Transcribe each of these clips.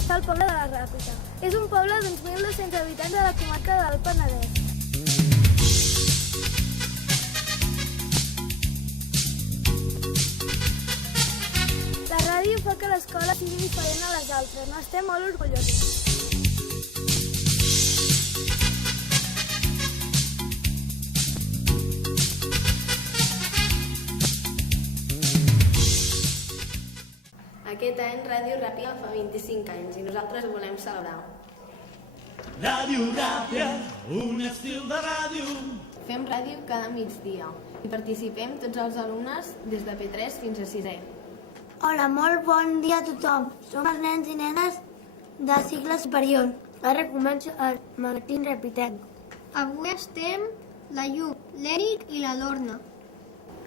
està el poble de la Ràpita. És un poble d'uns 1.200 habitants de la comarca del Penedès. La ràdio fa que l'escola sigui diferent a les altres. N'estem molt orgullosos. Aquest any Ràdio Ràpia fa 25 anys i nosaltres ho volem celebrar. Ràdio Ràpia, un estil de ràdio. Fem ràdio cada migdia i participem tots els alumnes des de P3 fins a 6è. Hola, molt bon dia a tothom. Som els nens i nenes de cicle superior. Ara comença el magatzin Rapitenc. Avui estem la Lluc, l'Eric i la Lorna.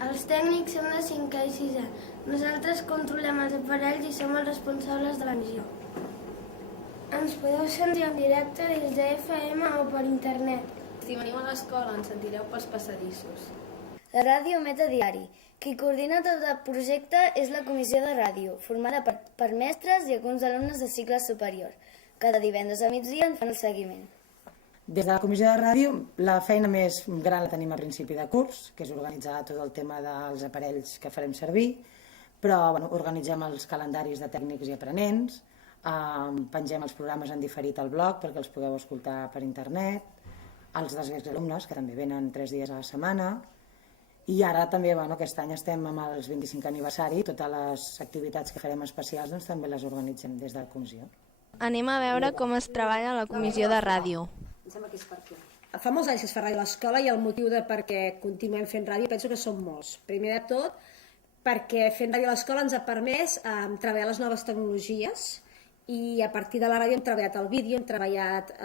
Els tècnics som de 5è i 6è. Nosaltres controlem els aparells i som els responsables de l'emissió. Ens podeu sentir en directe des de FM o per internet. Si veniu a l'escola ens sentireu pels passadissos. La ràdio emet a diari. Qui coordina tot el projecte és la comissió de ràdio, formada per mestres i alguns alumnes de cicle superior. Cada divendres a migdia en fan el seguiment. Des de la comissió de ràdio, la feina més gran la tenim a principi de curs, que és organitzar tot el tema dels aparells que farem servir, però organitzem els calendaris de tècnics i aprenents, pengem els programes en diferit al blog perquè els pugueu escoltar per internet, els dels alumnes, que també venen 3 dies a la setmana, i ara també, aquest any estem amb els 25 aniversari, totes les activitats que farem especials doncs, també les organitzem des de la comissió. Anem a veure com es treballa a la comissió de ràdio. Em sembla que és per aquí. Fa molts anys que es fa ràdio a l'escola i el motiu de per què continuem fent ràdio penso que són molts. Primer de tot, perquè fent ràdio a l'escola ens ha permès treballar les noves tecnologies i a partir de la ràdio hem treballat el vídeo, hem treballat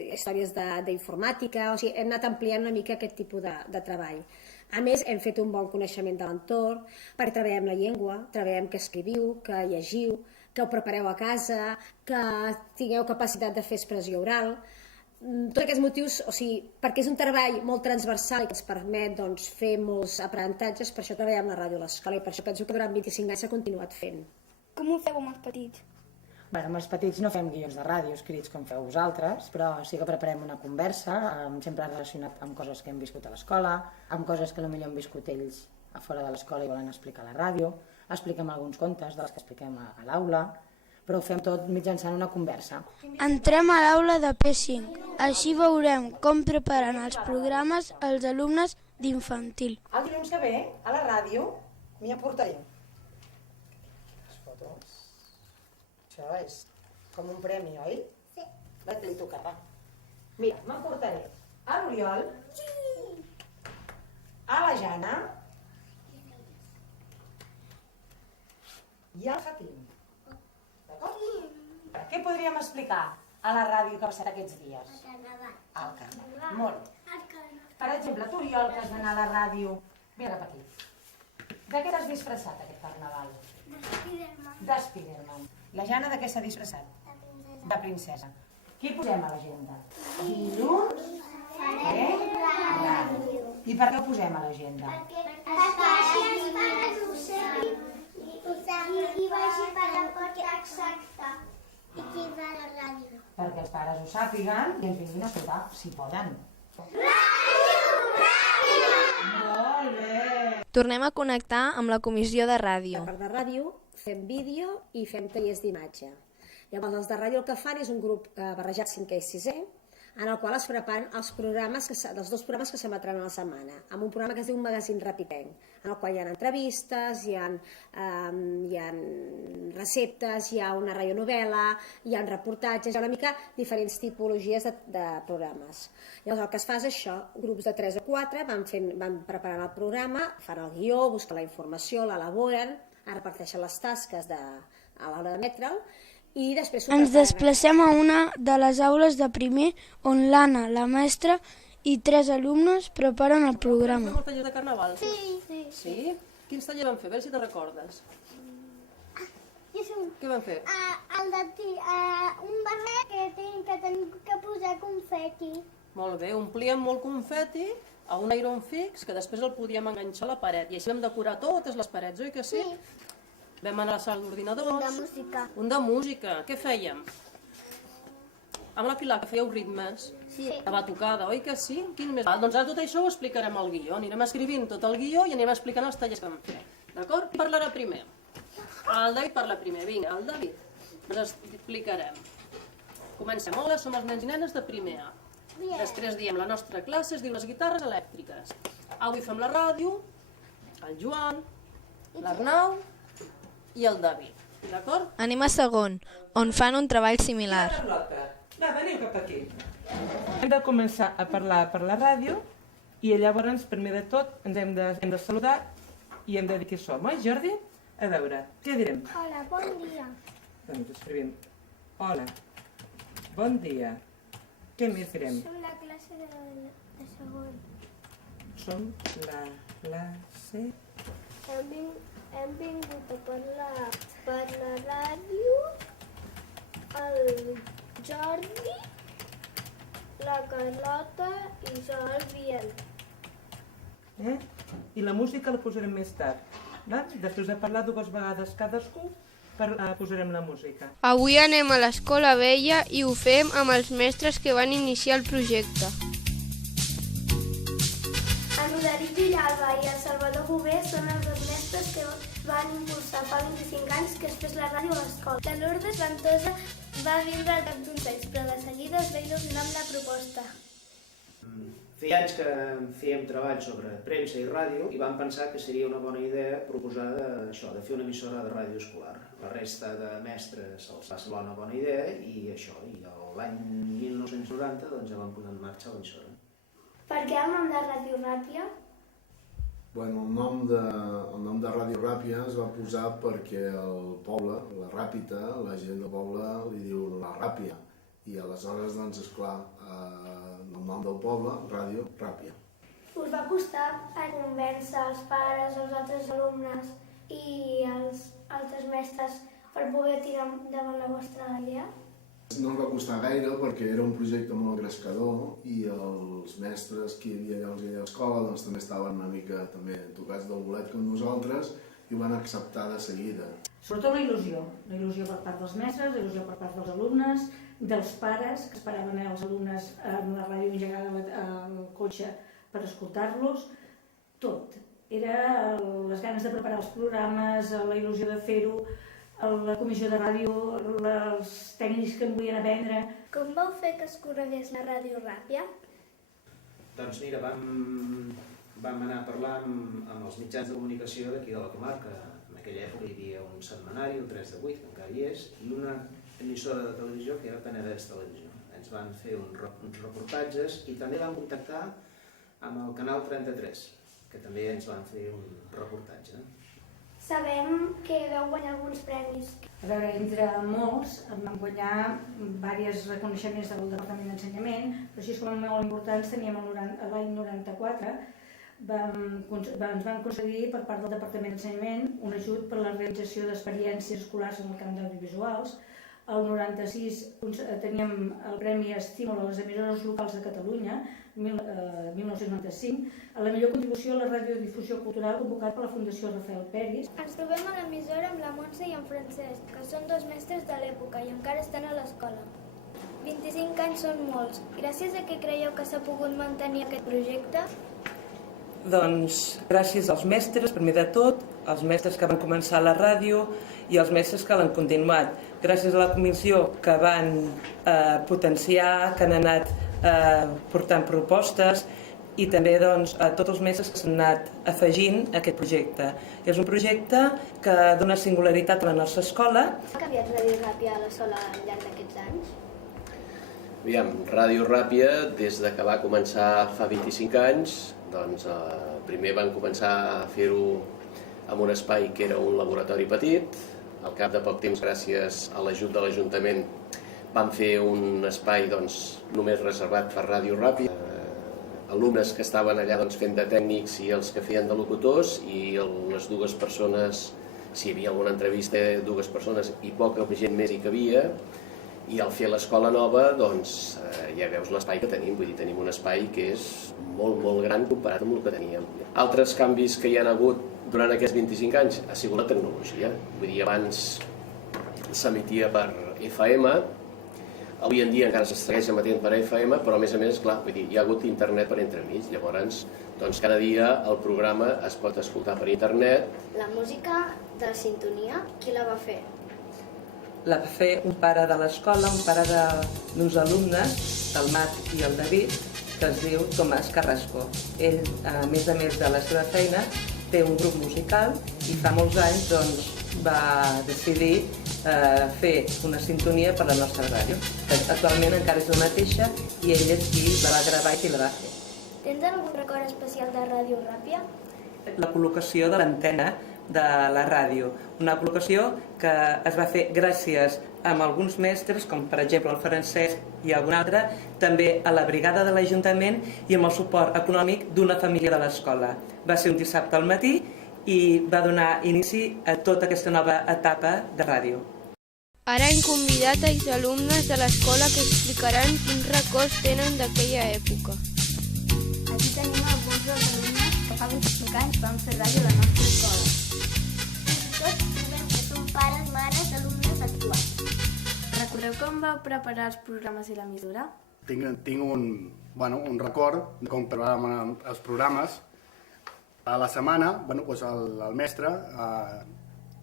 històries d'informàtica, o sigui, hem anat ampliant una mica aquest tipus de treball. A més, hem fet un bon coneixement de l'entorn, perquè treballem la llengua, treballem que escriviu, que llegiu, que ho prepareu a casa, que tingueu capacitat de fer expressió oral. Tots aquests motius, o sigui, perquè és un treball molt transversal i que ens permet fer molts aprenentatges, per això treballem la ràdio a l'escola i per això penso que durant 25 anys s'ha continuat fent. Com ho feu amb els petits? Amb els petits no fem guions de ràdio escrits com feu vosaltres, però sí que preparem una conversa, sempre relacionat amb coses que hem viscut a l'escola, amb coses que potser han viscut ells a fora de l'escola i volen explicar a la ràdio, expliquem alguns contes de les que expliquem a l'aula, però ho fem tot mitjançant una conversa. Entrem a l'aula de P5. Així veurem com preparen els programes els alumnes d'infantil. El dilluns que ve, a la ràdio, m'hi aportaré. Les fotos. Això és com un premi, oi? Sí. Li tocarà. Mira, m'emportaré a l'Oriol, a la Jana i al Fatim. D'acord? Què podríem explicar a la ràdio que ha passat aquests dies? El carnaval. El carnaval. Molt bé. Per exemple, tu, Oriol, que has d'anar a la ràdio, vine cap aquí. De què t'has disfressat aquest carnaval? De Spiderman. La Jana de què s'ha disfressat? De princesa. Qui posem a l'agenda? Dilluns farem ràdio. I per què ho posem a l'agenda? Perquè els pares ho sapiguin i vagi per la porta exacta i qui va a la ràdio. Perquè els pares ho sàpiguen i ens vinguin a escoltar, si poden. Molt bé! Tornem a connectar amb la comissió de ràdio. A part de ràdio, fem vídeo i fem tallers d'imatge. Llavors, els de ràdio el que fan és un grup barrejat 5è i 6è, en el qual es preparen els dos programes que s'emetran a la setmana, amb un programa que es diu Magatzin Rapitenc, en el qual hi ha entrevistes, hi ha receptes, hi ha una radionovel·la, hi ha reportatges, hi ha una mica diferents tipologies de programes. Llavors el que es fa és això, grups de 3 o 4 van preparant el programa, fan el guió, busquen la informació, l'elaboren, reparteixen les tasques a l'hora d'emetre'l, i després Ens desplacem a una de les aules de primer on l'Anna, la mestra i 3 alumnes preparen el programa. Fem el taller de carnaval? Sí. Sí? Quins tallers vam fer? A veure si te'n recordes. Què vam fer? Un barret que tenim que posar confeti. Molt bé, omplíem molt confeti a un iron fix que després el podíem enganxar a la paret i així vam decorar totes les parets, oi que sí? Vam anar a la sala d'ordinadors. De música. Un de música. Què fèiem? Amb la Pilar, que fèieu ritmes. Sí. La batucada, oi que sí? Quin més? Doncs ara tot això ho explicarem al guió. Anirem escrivint tot el guió i anirem explicant els tallers que vam fer. D'acord? Qui parlarà primer? El David parla primer. Vinga, el David. Ens explicarem. Comencem. Hola, som els nens i nenes de primer A. Després diem la nostra classe es diu les guitarres elèctriques. Avui fem la ràdio, el Joan, l'Arnau i el David. D'acord? Anem a segon, on fan un treball similar. Va, veniu cap aquí. Hem de començar a parlar per la ràdio i llavors, primer de tot, ens hem de saludar i hem de dir qui som, oi, Jordi? A veure, què direm? Hola, bon dia. Doncs escrivim. Hola, bon dia. Què més direm? Som la classe de segon. Som la classe... Hem vingut a parlar per la ràdio el Jordi, la Carlota i jo, el Biel. I la música la posarem més tard. Va? Després de parlar 2 vegades cadascú, posarem la música. Avui anem a l'escola vella i ho fem amb els mestres que van iniciar el projecte. En Roderic Villalba i el Salvador Bové són els 2 mestres que van impulsar fa 25 anys que es fes la ràdio a l'escola. La Lourdes Ventosa va vindre al cap d'uns anys, però de seguida es va il·lusionar amb la proposta. Feia anys que fèiem treball sobre premsa i ràdio i vam pensar que seria una bona idea proposar de fer una emissora de ràdio escolar. La resta de mestres els va semblar una bona idea i l'any 1990 ja vam posar en marxa l'emissora. Per què el nom de Ràdio Ràpia? Bueno, el nom de Ràdio Ràpia es va posar perquè el poble, la Ràpita, la gent del poble li diu la Ràpia. I aleshores, doncs, esclar, el nom del poble, Ràdio Ràpia. Us va costar convèncer els pares, els altres alumnes i els altres mestres per poder tirar endavant la vostra idea? No ens va costar gaire perquè era un projecte molt engrescador i els mestres que hi havia llavors a l'escola doncs, també estaven una mica també tocats del bolet com nosaltres i ho van acceptar de seguida. Sobretot la il·lusió per part dels mestres, la il·lusió per part dels alumnes, dels pares que esperaven els alumnes amb la ràdio engegada al cotxe per escoltar-los, tot. Era les ganes de preparar els programes, la il·lusió de fer-ho, la comissió de ràdio, els tècnics que en volien aprendre. Com vau fer que es corregués la Ràdio Ràpia? Doncs mira, vam anar a parlar amb els mitjans de comunicació d'aquí de la comarca. En aquella època hi havia un setmanari, el 3 de 8, que encara hi és, i una emissora de televisió que era Penedès Televisió. Ens van fer uns reportatges i també vam contactar amb el canal 33, que també ens van fer un reportatge. Sabem que vau guanyar alguns premis. A veure, entre molts vam guanyar diversos reconeixements del Departament d'Ensenyament, però així com a molt importants teníem l'any 94 ens van concedir per part del Departament d'Ensenyament un ajut per a la realització d'experiències escolars en el camp d'audiovisuals. El 96 teníem el Premi Estímul a les emissores locals de Catalunya, 1995, a la millor contribució a la radiodifusió cultural convocat per la Fundació Rafael Peris. Ens trobem a l'emissora amb la Montse i en Francesc, que són 2 mestres de l'època i encara estan a l'escola. 25 anys són molts. Gràcies a què creieu que s'ha pogut mantenir aquest projecte? Doncs gràcies als mestres, primer de tot, els mestres que van començar la ràdio i els mestres que l'han continuat. Gràcies a la comissió que van potenciar, que han anat portant propostes i també doncs, a tots els mestres que s'han anat afegint a aquest projecte. És un projecte que dona singularitat a la nostra escola. Ha canviat Ràdio Ràpia a l'escola al llarg d'aquests anys? Aviam, Ràdio Ràpia, des que va començar fa 25 anys, doncs primer van començar a fer-ho en un espai que era un laboratori petit. Al cap de poc temps, gràcies a l'ajut de l'Ajuntament, vam fer un espai només reservat per Ràdio Ràpia. Alumnes que estaven allà fent de tècnics i els que feien de locutors i les 2 persones, si hi havia alguna entrevista, 2 persones i poca gent més hi cabia. I al fer l'escola nova, ja veus l'espai que tenim, vull dir, tenim un espai que és molt, molt gran comparat amb el que teníem. Altres canvis que hi ha hagut durant aquests 25 anys ha sigut la tecnologia. Vull dir, abans s'emetia per FM, avui en dia encara se segueix emetent per FM, però a més, clar, vull dir, hi ha hagut internet per entremig, llavors doncs cada dia el programa es pot escoltar per internet. La música de la sintonia, qui la va fer? La va fer un pare de l'escola, un pare d'uns alumnes, el Mat i el David, que es diu Tomàs Carrasco. Ell, a més de la seva feina, té un grup musical i fa molts anys doncs, va decidir fer una sintonia per la nostra ràdio. Actualment encara és la mateixa i ell és qui la va gravar i qui la va fer. Tens algun record especial de Ràdio Ràpia? La col·locació de l'antena de la ràdio. Una col·locació que es va fer gràcies a alguns mestres, com per exemple el Francesc i algun altre, també a la brigada de l'Ajuntament i amb el suport econòmic d'una família de l'escola. Va ser un dissabte al matí i va donar inici a tota aquesta nova etapa de ràdio. Ara hem convidat els alumnes de l'escola que explicaran quins records tenen d'aquella època. Aquí tenim alguns dels alumnes que fa 25 anys van fer ràdio a la nostra escola. Tots trobem que són pares, mares, alumnes actuals. Recordeu com vau preparar els programes i l'emissora? Tinc un record de com preparàvem els programes. A la setmana, el mestre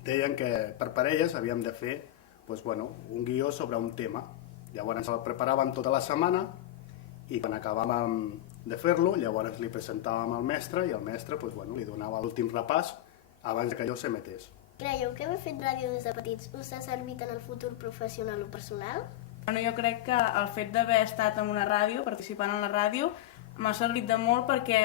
deien que per parelles havíem de fer un guió sobre un tema. Llavors el preparàvem tota la setmana i quan acabàvem de fer-lo, llavors li presentàvem al mestre i el mestre li donava l'últim repàs abans que allò s'emetés. Creieu que haver fet ràdio des de petits us ha servit en el futur professional o personal? Jo crec que el fet d'haver estat en una ràdio, participant en la ràdio, m'ha servit de molt perquè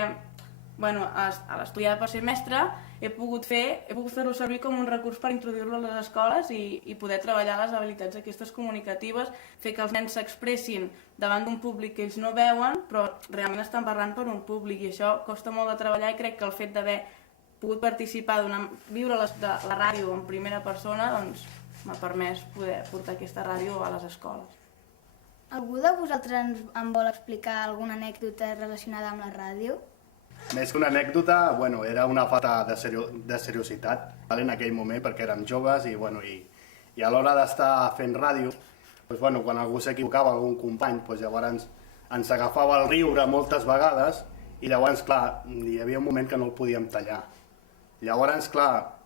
a l'estudiar per ser mestre he pogut fer-lo servir com un recurs per introduir-lo a les escoles i poder treballar les habilitats aquestes comunicatives, fer que els nens s'expressin davant d'un públic que ells no veuen, però realment estan parlant per un públic i això costa molt de treballar i crec que el fet d'haver pogut participar, viure la ràdio en primera persona, doncs m'ha permès poder portar aquesta ràdio a les escoles. Algú de vosaltres em vol explicar alguna anècdota relacionada amb la ràdio? Més que una anècdota, era una falta de seriositat en aquell moment perquè érem joves i a l'hora d'estar fent ràdio, quan algú s'equivocava, algun company, llavors ens agafava el riure moltes vegades i llavors, clar, hi havia un moment que no el podíem tallar. Llavors, clar,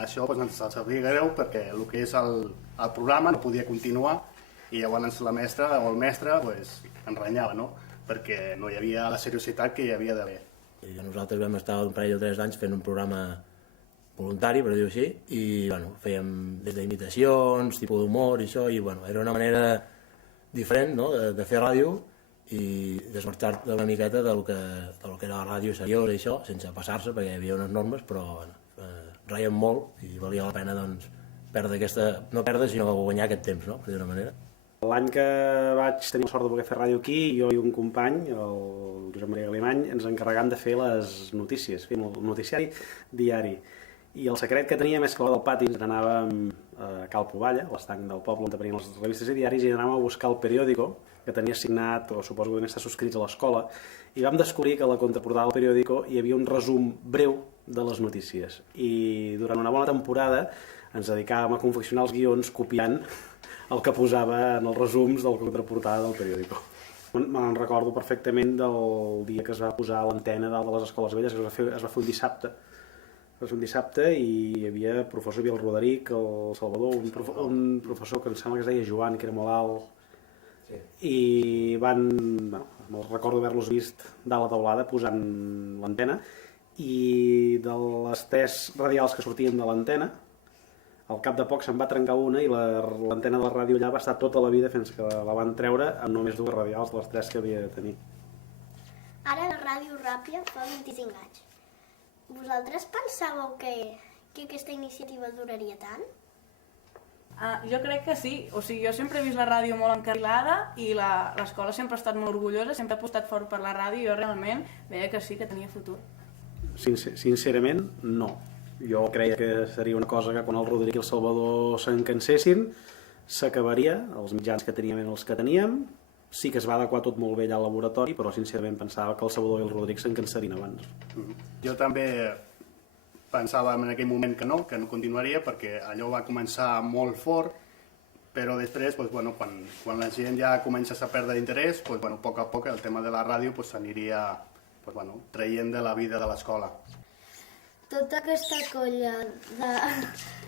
això ens sabia greu perquè el que és el programa no podia continuar i llavors la mestra o el mestre ens renyava, perquè no hi havia la seriositat que hi havia d'haver. Nosaltres vam estar un parell o 3 anys fent un programa voluntari, per dir-ho així, i fèiem des d'imitacions, tipus d'humor i això, i era una manera diferent de fer ràdio i desmarxar-te una miqueta del que era la ràdio seriosa i això, sense passar-se, perquè hi havia unes normes, però reiem molt i valia la pena perdre aquesta, no perdre, sinó guanyar aquest temps, per dir-ho d'una manera. L'any que vaig tenir la sort de poder fer ràdio aquí, jo i un company, el Josep Maria Galimany, ens encarregàvem de fer les notícies, fèiem el noticiari diari. I el secret que teníem és que a l'hora del pati ens anàvem a Cal Poballa, a l'estanc del poble on tenien les revistes i diaris, i anàvem a buscar el periòdico, que tenia signat, o suposo que devien estar subscrits a l'escola, i vam descobrir que a la contraportada del periòdico hi havia un resum breu de les notícies. I durant una bona temporada ens dedicàvem a confeccionar els guions copiant el que posava en els resums de la contraportada del periòdico. Me'n recordo perfectament del dia que es va posar a l'antena dalt de les escoles velles, que es va fer un dissabte i hi havia el professor el Roderic, el Salvador, un professor que em sembla que es deia Joan, que era molt alt, i me'n recordo haver-los vist dalt la taulada posant l'antena, i de les 3 radials que sortien de l'antena, al cap de poc se'n va trencar una i l'antena de la ràdio allà va estar tota la vida fins que la van treure amb només 2 radials de les 3 que havia de tenir. Ara la Ràdio Ràpia fa 25 anys. Vosaltres pensàveu que aquesta iniciativa duraria tant? Jo crec que sí. O sigui, jo sempre he vist la ràdio molt encarrilada i l'escola sempre ha estat molt orgullosa, sempre ha apostat fort per la ràdio i jo realment veia que sí, que tenia futur. Sincerament, no. Jo creia que seria una cosa que quan el Roderic i el Salvador s'encansessin s'acabaria, els mitjans que teníem eren els que teníem, sí que es va adequar tot molt bé allà al laboratori, però sincerament pensava que el Salvador i el Roderic s'encansarien abans. Jo també pensàvem en aquell moment que no continuaria, perquè allò va començar molt fort, però després, quan la gent ja comença a perdre d'interès, a poc a poc el tema de la ràdio s'aniria traient de la vida de l'escola. Tota aquesta colla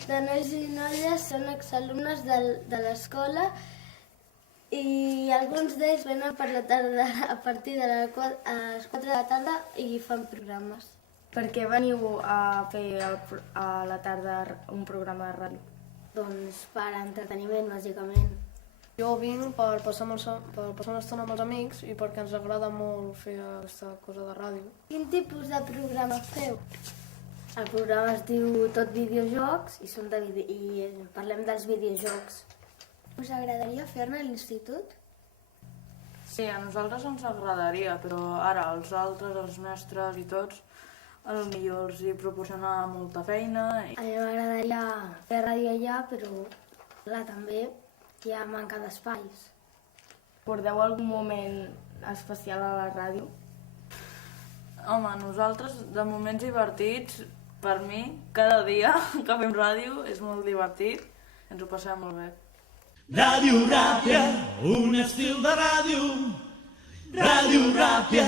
de nois i noies són exalumnes de l'escola i alguns d'ells venen per la tarda a partir de les 4 de la tarda i fan programes. Per què veniu a fer a la tarda un programa de ràdio? Doncs per entreteniment, bàsicament. Jo vinc per passar una estona amb els amics i perquè ens agrada molt fer aquesta cosa de ràdio. Quin tipus de programa feu? El programa es diu Tot Videojocs i parlem dels videojocs. Us agradaria fer-ne a l'institut? Sí, a nosaltres ens agradaria, però ara els altres, els mestres i tots, potser els hi proporciona molta feina. A mi m'agradaria fer ràdio allà, però clar, també hi ha manca d'espais. Recordeu algun moment especial a la ràdio? Home, nosaltres, de moments divertits, per mi, cada dia que fem ràdio és molt divertit, ens ho passem molt bé. Ràdio Ràpia, un estil de ràdio. Ràdio Ràpia.